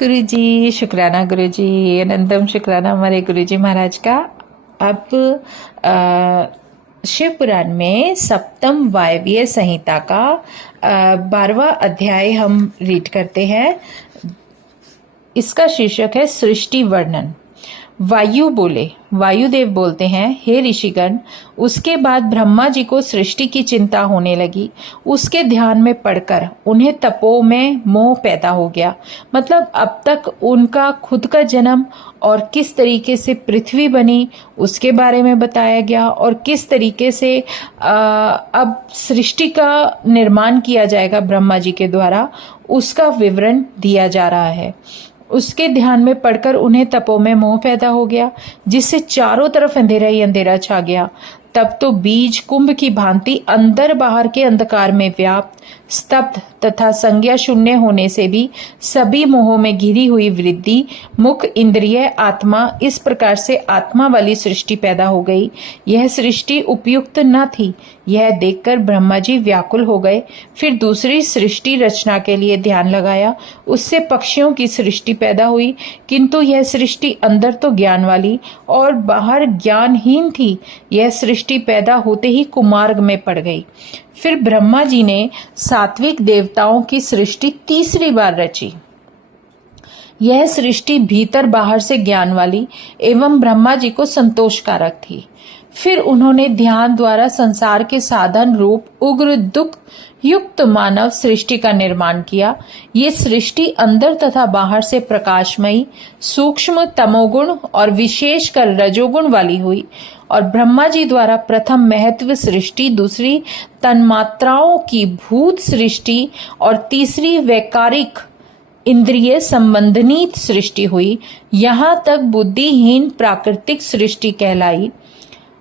गुरु जी अनंतम शुक्राना हमारे गुरु जी महाराज का। अब शिव पुराण में सप्तम वायव्य संहिता का 12वां अध्याय हम रीड करते हैं। इसका शीर्षक है सृष्टि वर्णन। वायुदेव बोलते हैं, हे ऋषिगण, उसके बाद ब्रह्मा जी को सृष्टि की चिंता होने लगी। उसके ध्यान में पड़कर उन्हें तपो में मोह पैदा हो गया। मतलब अब तक उनका खुद का जन्म और किस तरीके से पृथ्वी बनी उसके बारे में बताया गया, और किस तरीके से अब सृष्टि का निर्माण किया जाएगा ब्रह्मा जी के द्वारा, उसका विवरण दिया जा रहा है। उसके ध्यान में पड़कर उन्हें तपो में मोह पैदा हो गया, जिससे चारों तरफ अंधेरा ही अंधेरा छा गया। तब तो बीज कुंभ की भांति अंदर बाहर के अंधकार में व्याप्त, स्तब्ध तथा संज्ञा शून्य होने से भी सभी मोहों में घिरी हुई वृद्धि, मुख, इंद्रिय, आत्मा, इस प्रकार से आत्मा वाली सृष्टि पैदा हो गई। यह सृष्टि उपयुक्त न थी, यह देखकर ब्रह्मा जी व्याकुल हो गए। फिर दूसरी सृष्टि रचना के लिए ध्यान लगाया। उससे पक्षियों की सृष्टि पैदा हुई, किंतु यह सृष्टि अंदर तो ज्ञान वाली और बाहर ज्ञानहीन थी। यह सृष्टि पैदा होते ही कुमार्ग में पड़ गई। फिर ब्रह्मा जी ने सात्विक देवताओं की सृष्टि तीसरी बार रची। यह सृष्टि भीतर बाहर से ज्ञान वाली एवं ब्रह्मा जी को संतोषकारक थी। फिर उन्होंने ध्यान द्वारा संसार के साधन रूप उग्र दुख युक्त मानव सृष्टि का निर्माण किया। ये सृष्टि अंदर तथा बाहर से प्रकाशमयी, सूक्ष्म, तमोगुण और विशेषकर रजोगुण वाली हुई। और ब्रह्मा जी द्वारा प्रथम महत्व सृष्टि, दूसरी तन्मात्राओं की भूत सृष्टि और तीसरी वैकारिक इंद्रिय संबंधनी सृष्टि हुई। यहाँ तक बुद्धिहीन प्राकृतिक सृष्टि कहलाई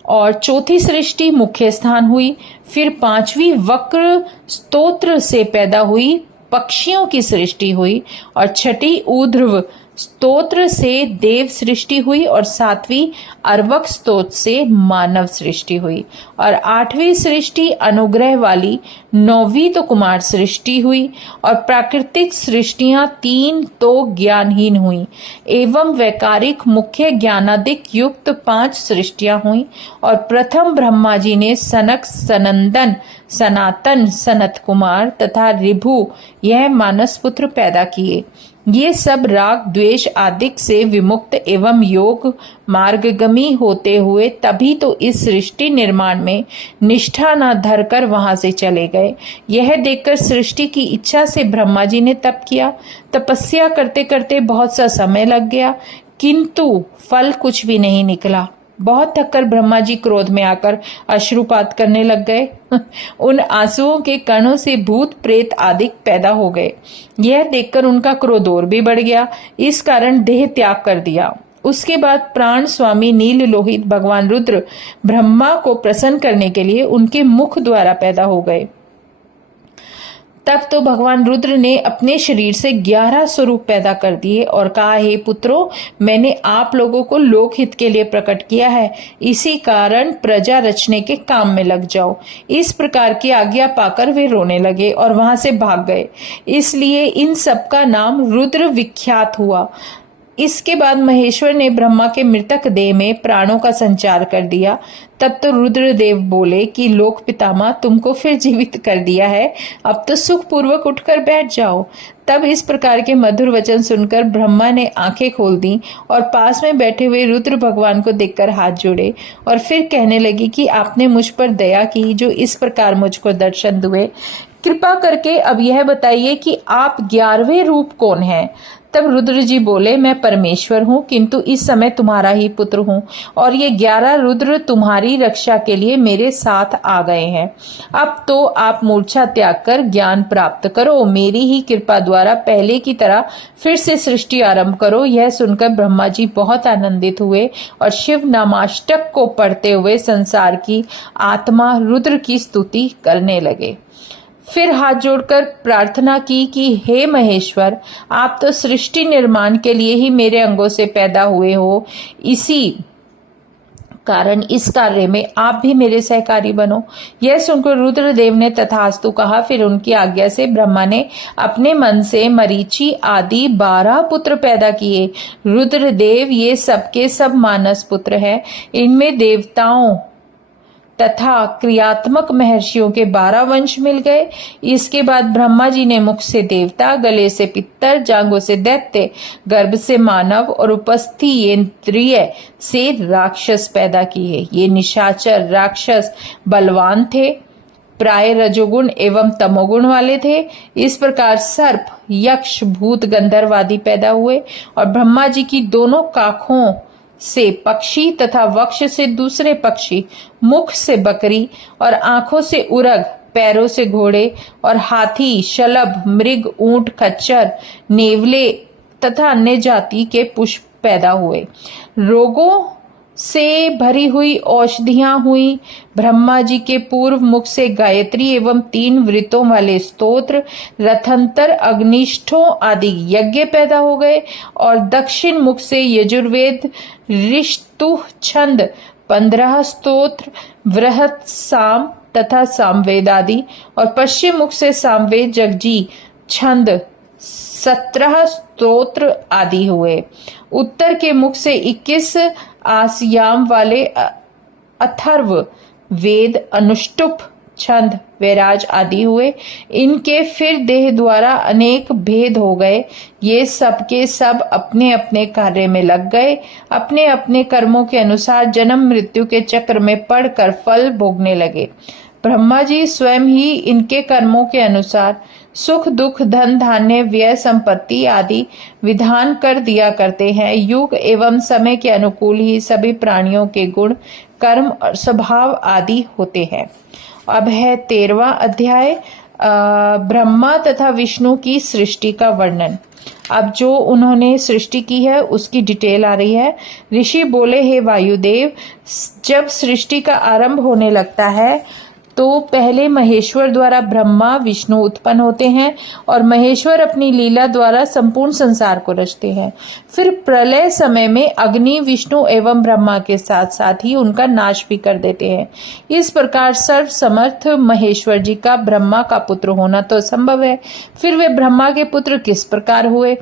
और चौथी सृष्टि मुख्य स्थान हुई। फिर पांचवी वक्र स्तोत्र से पैदा हुई पक्षियों की सृष्टि हुई, और छठी ऊर्ध्व स्तोत्र से देव सृष्टि हुई, और सातवीं अर्वक स्तोत्र से मानव सृष्टि हुई, और आठवीं सृष्टि अनुग्रह वाली, नौवीं तो कुमार सृष्टि हुई, और प्राकृतिक सृष्टियां 3 तो ज्ञानहीन हुई, एवं वैकारिक मुख्य ज्ञानादिक युक्त 5 सृष्टियां हुई। और प्रथम ब्रह्मा जी ने सनक, सनंदन, सनातन, सनत कुमार तथा रिभु यह मानस पुत्र पैदा किए। ये सब राग द्वेष आदिक से विमुक्त एवं योग मार्गगमी होते हुए तभी तो इस सृष्टि निर्माण में निष्ठा न धरकर वहां से चले गए। यह देखकर सृष्टि की इच्छा से ब्रह्मा जी ने तप किया। तपस्या करते करते बहुत सा समय लग गया, किंतु फल कुछ भी नहीं निकला। बहुत थककर ब्रह्मा जी क्रोध में आकर अश्रुपात करने लग गए। उन आंसुओं के कणों से भूत प्रेत आदि पैदा हो गए। यह देखकर उनका क्रोध और भी बढ़ गया। इस कारण देह त्याग कर दिया। उसके बाद प्राण स्वामी नील लोहित भगवान रुद्र ब्रह्मा को प्रसन्न करने के लिए उनके मुख द्वारा पैदा हो गए। तब तो भगवान रुद्र ने अपने शरीर से 11 स्वरूप पैदा कर दिए और कहा, हे पुत्रों, मैंने आप लोगों को लोकहित के लिए प्रकट किया है, इसी कारण प्रजा रचने के काम में लग जाओ। इस प्रकार की आज्ञा पाकर वे रोने लगे और वहां से भाग गए। इसलिए इन सब का नाम रुद्र विख्यात हुआ। इसके बाद महेश्वर ने ब्रह्मा के मृतक देह में प्राणों का संचार कर दिया। तब तो रुद्रदेव बोले कि लोक पितामह, तुमको फिर जीवित कर दिया है, अब तो सुखपूर्वक उठकर बैठ जाओ। तब इस प्रकार के मधुर वचन सुनकर ब्रह्मा ने आंखें खोल दी और पास में बैठे हुए रुद्र भगवान को देखकर हाथ जोड़े, और फिर कहने लगी कि आपने मुझ पर दया की जो इस प्रकार मुझको दर्शन दुए। कृपा करके अब यह बताइए कि आप 11वें रूप कौन है? तब रुद्र जी बोले, मैं परमेश्वर हूँ, किंतु इस समय तुम्हारा ही पुत्र हूँ, और ये 11 रुद्र तुम्हारी रक्षा के लिए मेरे साथ आ गए हैं। अब तो आप मूर्छा त्याग कर ज्ञान प्राप्त करो, मेरी ही कृपा द्वारा पहले की तरह फिर से सृष्टि आरंभ करो। यह सुनकर ब्रह्मा जी बहुत आनंदित हुए और शिव नामाष्टक को पढ़ते हुए संसार की आत्मा रुद्र की स्तुति करने लगे। फिर हाथ जोड़कर प्रार्थना की कि हे महेश्वर, आप तो सृष्टि निर्माण के लिए ही मेरे अंगों से पैदा हुए हो, इसी कारण इस कार्य में आप भी मेरे सहकारी बनो। यह सुनकर रुद्रदेव ने तथास्तु कहा। फिर उनकी आज्ञा से ब्रह्मा ने अपने मन से मरीचि आदि 12 पुत्र पैदा किए। रुद्रदेव ये सबके सब मानस पुत्र है। इनमें देवताओं तथा क्रियात्मक महर्षियों के 12 वंश मिल गए। इसके बाद ब्रह्मा जी ने मुख से देवता, गले से पितर, जांघों से दैत्य, गर्भ से मानव और उपस्थीयेंद्रिय से राक्षस पैदा किए। ये निशाचर राक्षस बलवान थे, प्राय रजोगुण एवं तमोगुण वाले थे। इस प्रकार सर्प, यक्ष, भूत, गंधर्व आदि पैदा हुए और ब्रह्मा जी की दोनों काखों से पक्षी तथा वक्ष से दूसरे पक्षी, मुख से बकरी और आंखों से उरग, पैरों से घोड़े और हाथी, शलभ, मृग, ऊंट, खच्चर, नेवले तथा अन्य जाति के पुष्प पैदा हुए। रोगों से भरी हुई औषधियां हुई। ब्रह्मा जी के पूर्व मुख से गायत्री एवं 3 वृत्तों वाले स्तोत्र, रथंतर, अग्निष्ठों आदि यज्ञ पैदा हो गए और दक्षिण मुख से यजुर्वेद, ऋतु छंद, 15 स्तोत्र, वृहत साम तथा सामवेद आदि और पश्चिम मुख से सामवेद, जगजी, छंद, 17 स्तोत्र आदि हुए। उत्तर के मुख से 21 आसयाम वाले अथर्व वेद, अनुष्टुप, छंद, वैराज आदि हुए। इनके फिर देह द्वारा अनेक भेद हो गए। ये सब के सब अपने अपने कार्य में लग गए। अपने अपने कर्मों के अनुसार जन्म मृत्यु के चक्र में पड़कर फल भोगने लगे। ब्रह्मा जी स्वयं ही इनके कर्मों के अनुसार सुख दुख, धन धान्य, व्यय संपत्ति आदि विधान कर दिया करते हैं। युग एवं समय के अनुकूल ही सभी प्राणियों के गुण, कर्म और स्वभाव आदि होते हैं। अब है 13वां अध्याय, ब्रह्मा तथा विष्णु की सृष्टि का वर्णन। अब जो उन्होंने सृष्टि की है उसकी डिटेल आ रही है। ऋषि बोले, हे वायुदेव, जब सृष्टि का आरंभ होने लगता है तो पहले महेश्वर द्वारा ब्रह्मा विष्णु उत्पन्न होते हैं और महेश्वर अपनी लीला द्वारा संपूर्ण संसार को रचते हैं। फिर प्रलय समय में अग्नि विष्णु एवं ब्रह्मा के साथ साथ ही उनका नाश भी कर देते हैं। इस प्रकार सर्व समर्थ महेश्वर जी का ब्रह्मा का पुत्र होना तो संभव है। फिर वे ब्रह्मा के पुत्र किस प्रकार हुए,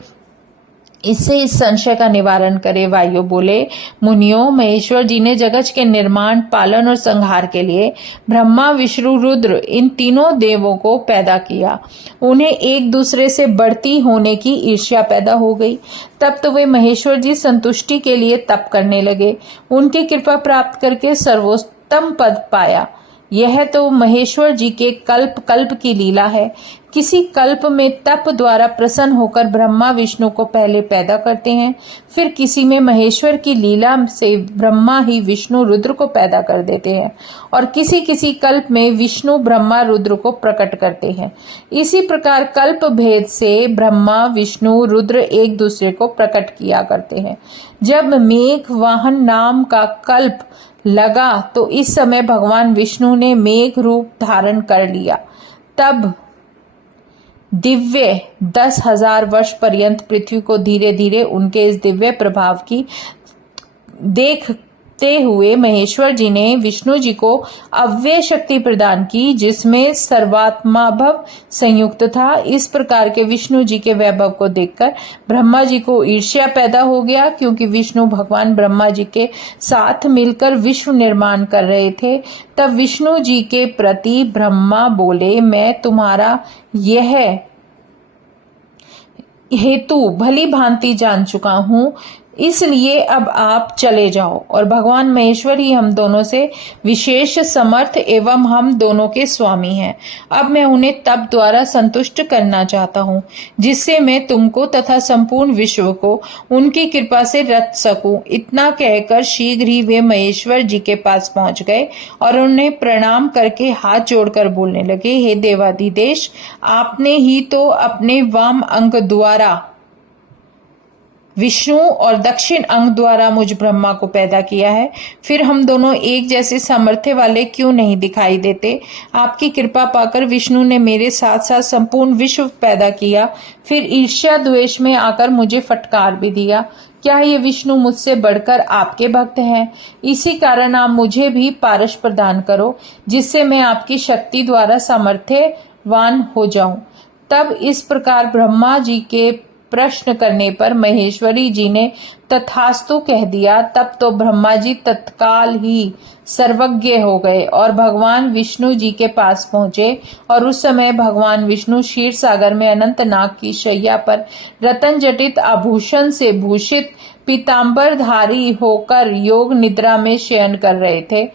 इससे इस संशय का निवारण करे। वायु बोले, मुनियों, महेश्वर जी ने जगत के निर्माण, पालन और संहार के लिए ब्रह्मा विष्णु रुद्र इन तीनों देवों को पैदा किया। उन्हें एक दूसरे से बढ़ती होने की ईर्ष्या पैदा हो गई। तब तो वे महेश्वर जी संतुष्टि के लिए तप करने लगे। उनकी कृपा प्राप्त करके सर्वोत्तम पद पाया। यह तो महेश्वर जी के कल्प कल्प की लीला है। किसी कल्प में तप द्वारा प्रसन्न होकर ब्रह्मा विष्णु को पहले पैदा करते हैं, फिर किसी में महेश्वर की लीला से ब्रह्मा ही विष्णु रुद्र को पैदा कर देते हैं और किसी किसी कल्प में विष्णु ब्रह्मा रुद्र को प्रकट करते हैं। इसी प्रकार कल्प भेद से ब्रह्मा विष्णु रुद्र एक दूसरे को प्रकट किया करते हैं। जब मेघ वाहन नाम का कल्प लगा तो इस समय भगवान विष्णु ने मेघ रूप धारण कर लिया। तब दिव्य 10,000 वर्ष पर्यंत पृथ्वी को धीरे धीरे उनके इस दिव्य प्रभाव की देखते हुए महेश्वर जी ने विष्णु जी को अव्यय शक्ति प्रदान की, जिसमें सर्वात्माभव संयुक्त था। इस प्रकार के विष्णु जी के वैभव को देखकर ब्रह्मा जी को ईर्ष्या पैदा हो गया, क्योंकि विष्णु भगवान ब्रह्मा जी के साथ मिलकर विश्व निर्माण कर रहे थे। तब विष्णु जी के प्रति ब्रह्मा बोले, मैं तुम्हारा यह हेतु भली भांति जान चुका हूं, इसलिए अब आप चले जाओ। और भगवान महेश्वर ही हम दोनों से विशेष समर्थ एवं हम दोनों के स्वामी हैं। अब मैं उन्हें तप द्वारा संतुष्ट करना चाहता हूँ, जिससे मैं तुमको तथा संपूर्ण विश्व को उनकी कृपा से रच सकूं। इतना कहकर शीघ्र ही वे महेश्वर जी के पास पहुंच गए और उन्हें प्रणाम करके हाथ जोड़कर बोलने लगे, हे देवाधिदेश, आपने ही तो अपने वाम अंग द्वारा विष्णु और दक्षिण अंग द्वारा मुझ ब्रह्मा को पैदा किया है, फिर हम दोनों एक जैसे सामर्थ्य वाले क्यों नहीं दिखाई देते? आपकी कृपा पाकर विष्णु ने मेरे साथ साथ संपूर्ण विश्व पैदा किया, फिर ईर्ष्या द्वेष में आकर मुझे फटकार भी दिया। क्या ये विष्णु मुझसे बढ़कर आपके भक्त हैं? इसी कारण आप मुझे भी पारस प्रदान करो, जिससे मैं आपकी शक्ति द्वारा सामर्थ्यवान हो जाऊं। तब इस प्रकार ब्रह्मा जी के प्रश्न करने पर महेश्वरी जी ने तथास्तु कह दिया। तब तो ब्रह्मा जी तत्काल ही सर्वज्ञ हो गए और भगवान विष्णु जी के पास पहुंचे, और उस समय भगवान विष्णु क्षीर सागर में अनंत नाग की शैया पर रतन जटित आभूषण से भूषित पीतांबरधारी होकर योग निद्रा में शयन कर रहे थे।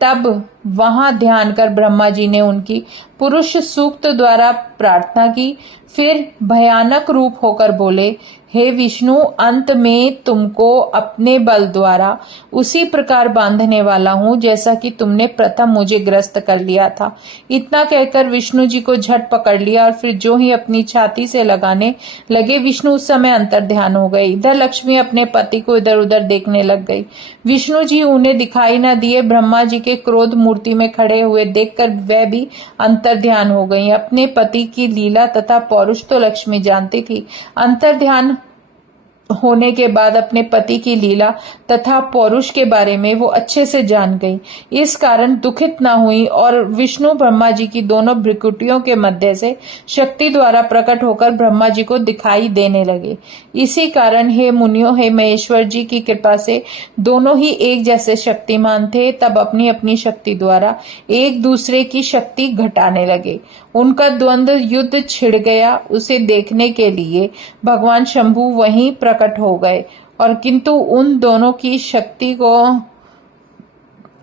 तब वहां ध्यान कर ब्रह्मा जी ने उनकी पुरुष सूक्त द्वारा प्रार्थना की, फिर भयानक रूप होकर बोले, हे विष्णु, अंत में तुमको अपने बल द्वारा उसी प्रकार बांधने वाला हूं जैसा कि तुमने प्रथम मुझे ग्रस्त कर लिया था। इतना कहकर विष्णु जी को झट पकड़ लिया और फिर जो ही अपनी छाती से लगाने लगे, विष्णु उस समय अंतर ध्यान हो गए। इधर लक्ष्मी अपने पति को इधर उधर देखने लग गई। विष्णु जी उन्हें दिखाई न दिए। ब्रह्मा जी के क्रोध मूर्ति में खड़े हुए देखकर वह भी अंतर ध्यान हो गई। अपने पति की लीला तथा पौरुष तो लक्ष्मी जानती थी, अंतर ध्यान होने के बाद अपने पति की लीला तथा पौरुष के बारे में वो अच्छे से जान गई। इस कारण दुखित न हुई और विष्णु ब्रह्मा जी की दोनों भ्रुकुटियों के मध्य से शक्ति द्वारा प्रकट होकर ब्रह्मा जी को दिखाई देने लगे। इसी कारण हे मुनियों, हे महेश्वर जी की कृपा से दोनों ही एक जैसे शक्तिमान थे। तब अपनी अपनी शक्ति द्वारा एक दूसरे की शक्ति घटाने लगे। उनका द्वंद्व युद्ध छिड़ गया। उसे देखने के लिए भगवान शंभु वहीं प्रकट हो गए, और किंतु उन दोनों की शक्ति को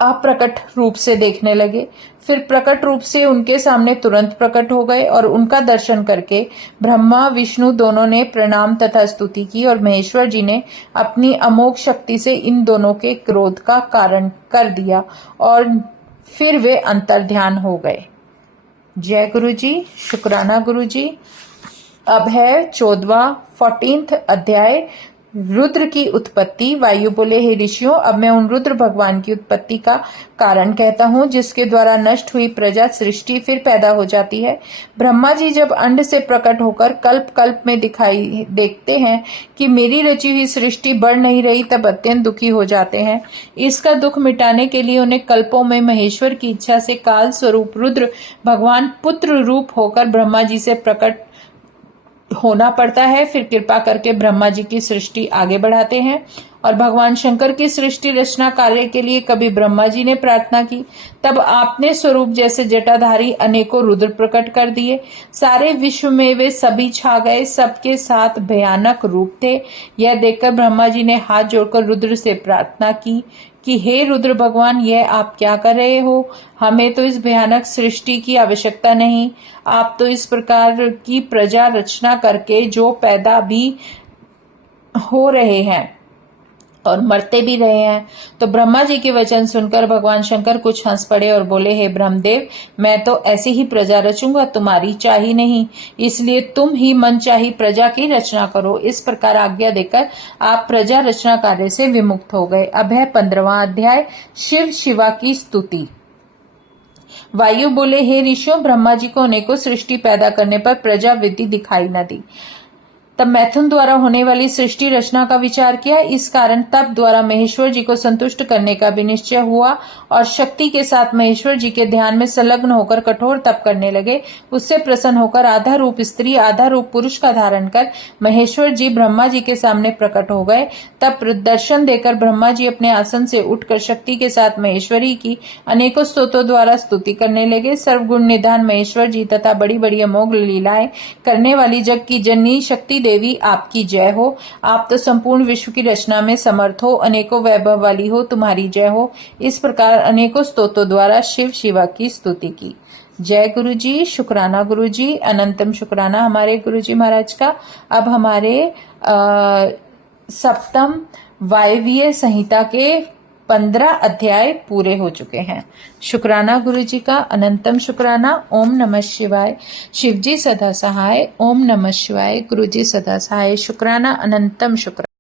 अप्रकट रूप से देखने लगे। फिर प्रकट रूप से उनके सामने तुरंत प्रकट हो गए और उनका दर्शन करके ब्रह्मा विष्णु दोनों ने प्रणाम तथा स्तुति की, और महेश्वर जी ने अपनी अमोघ शक्ति से इन दोनों के क्रोध का कारण कर दिया और फिर वे अंतर ध्यान हो गए। जय गुरु जी, शुक्राना गुरु जी। अब है 14वां अध्याय, रुद्र की उत्पत्ति। वायु बोले, हे ऋषियों, अब मैं उन रुद्र भगवान की उत्पत्ति का कारण कहता हूँ जिसके द्वारा नष्ट हुई प्रजा सृष्टि फिर पैदा हो जाती है। ब्रह्मा जी जब अंड से प्रकट होकर कल्प कल्प में दिखाई देखते हैं कि मेरी रची हुई सृष्टि बढ़ नहीं रही, तब अत्यंत दुखी हो जाते हैं। इसका दुख मिटाने के लिए उन्हें कल्पों में महेश्वर की इच्छा से काल स्वरूप रुद्र भगवान पुत्र रूप होकर ब्रह्मा जी से प्रकट होना पड़ता है। फिर कृपा करके ब्रह्मा जी की सृष्टि आगे बढ़ाते हैं और भगवान शंकर की सृष्टि रचना कार्य के लिए कभी ब्रह्मा जी ने प्रार्थना की, तब आपने स्वरूप जैसे जटाधारी अनेकों रुद्र प्रकट कर दिए। सारे विश्व में वे सभी छा गए, सबके साथ भयानक रूप थे। यह देखकर ब्रह्मा जी ने हाथ जोड़कर रुद्र से प्रार्थना की कि हे रुद्र भगवान, यह आप क्या कर रहे हो? हमें तो इस भयानक सृष्टि की आवश्यकता नहीं। आप तो इस प्रकार की प्रजा रचना करके जो पैदा भी हो रहे हैं और मरते भी रहे हैं। तो ब्रह्मा जी के वचन सुनकर भगवान शंकर कुछ हंस पड़े और बोले, हे ब्रह्मदेव, मैं तो ऐसी ही प्रजा रचूंगा, तुम्हारी चाही नहीं, इसलिए तुम ही मन चाही प्रजा की रचना करो। इस प्रकार आज्ञा देकर आप प्रजा रचना कार्य से विमुक्त हो गए। अब है 15वां अध्याय, शिव शिवा की स्तुति। वायु बोले, हे ऋषियों, ब्रह्मा जी को अनेकों सृष्टि पैदा करने पर प्रजा वृद्धि दिखाई न दी। तब मैथुन द्वारा होने वाली सृष्टि रचना का विचार किया। इस कारण तप द्वारा महेश्वर जी को संतुष्ट करने का भी निश्चय हुआ और शक्ति के साथ महेश्वर जी के ध्यान में संलग्न होकर कठोर तप करने लगे। उससे प्रसन्न होकर आधा रूप स्त्री आधा रूप पुरुष का धारण कर महेश्वर जी ब्रह्मा जी के सामने प्रकट हो गए। तब दर्शन देकर ब्रह्मा जी अपने आसन से उठकर शक्ति के साथ महेश्वरी की अनेकों स्तोत्रों द्वारा स्तुति करने लगे। सर्वगुण निधान महेश्वर जी तथा बड़ी बड़ी अमोघ लीलाएं करने वाली जग की जननी शक्ति देवी, आपकी जय हो। आप तो संपूर्ण विश्व की रचना में समर्थ हो, अनेकों वैभव वाली हो, तुम्हारी जय हो। इस प्रकार अनेकों स्तोत्रों द्वारा शिव शिवा की स्तुति की। जय गुरु जी, शुक्राना गुरु जी, अनंतम शुक्राना हमारे गुरु जी महाराज का। अब हमारे सप्तम वायवीय संहिता के 15 अध्याय पूरे हो चुके हैं। शुक्राना गुरु जी का, अनंतम शुक्राना। ओम नमः शिवाय। शिव जी सदा सहाय। ओम नमः शिवाय। गुरु जी सदा सहाय। शुक्राना, अनंतम शुक्राना।